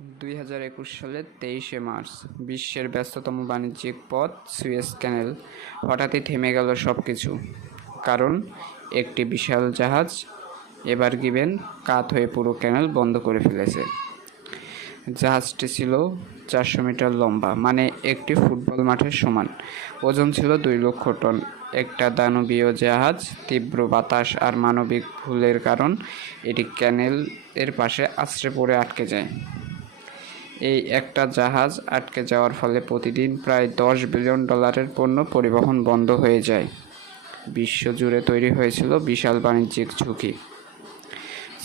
দুই হাজার একুশ সালের তেইশে মার্চ, বিশ্বের ব্যস্ততম বাণিজ্যিক পথ, সুয়েজ ক্যানেল। হঠাৎই থেমে গেল সব কিছু কারণ, একটি বিশাল জাহাজ এবার গিবেন কাত হয়ে পুরো ক্যানেল বন্ধ করে ফেলেছে। জাহাজটি ছিল চারশো মিটার লম্বা মানে একটি ফুটবল মাঠের সমান। ওজন ছিল দুই লক্ষ টন। একটা দানবীয় জাহাজ তীব্র বাতাস আর মানবিক ভুলের কারণ, এটি ক্যানেল এর পাশে আছড়ে পড়ে আটকে যায়। এই একটা জাহাজ আটকে যাওয়ার ফলে প্রতিদিন প্রায় দশ বিলিয়ন ডলারের পণ্য পরিবহন বন্ধ হয়ে যায়। বিশ্বজুড়ে তৈরি হয়েছিল বিশাল বাণিজ্যিক ঝুঁকি।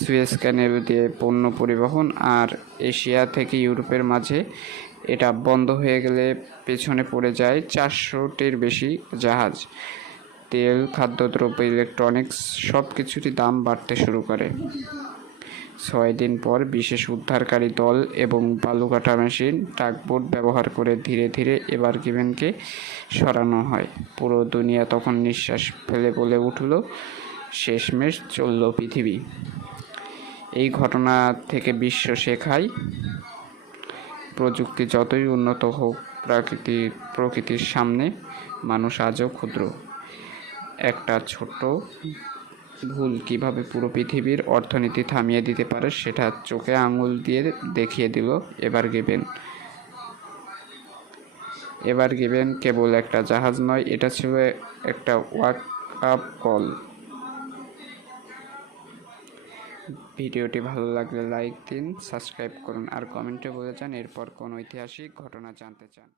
সুয়েজ ক্যানেল দিয়ে পণ্য পরিবহন আর এশিয়া থেকে ইউরোপের মাঝে এটা বন্ধ হয়ে গেলে পেছনে পড়ে যায় চারশোটির বেশি জাহাজ। তেল, খাদ্যদ্রব্য, ইলেকট্রনিক্স সব কিছুরই দাম বাড়তে শুরু করে। ছয় দিন পর বিশেষ উদ্ধারকারী দল এবং বালুকাটা মেশিন টাকবোট ব্যবহার করে ধীরে ধীরে এবার গিভেনকে সরানো হয়। পুরো দুনিয়া তখন নিঃশ্বাস ফেলে বলে উঠল, শেষমেশ চলল পৃথিবী। এই ঘটনা থেকে বিশ্ব শেখায়, প্রযুক্তি যতই উন্নত হোক প্রাকৃতি, প্রকৃতির সামনে মানুষ আজও ক্ষুদ্র। একটা ছোট ভুল কীভাবে পুরো পৃথিবীর অর্থনীতি থামিয়ে দিতে পারে সেটা চোখে আঙুল দিয়ে দেখিয়ে দিল এবার গেবেন। এবার গেবেন কেবল একটা জাহাজ নয়, এটা ছিল একটা ওয়াক আপ কল। ভিডিওটি ভালো লাগলে লাইক দিন, সাবস্ক্রাইব করুন আর কমেন্টে বলে যান এরপর কোন ঐতিহাসিক ঘটনা জানতে চান।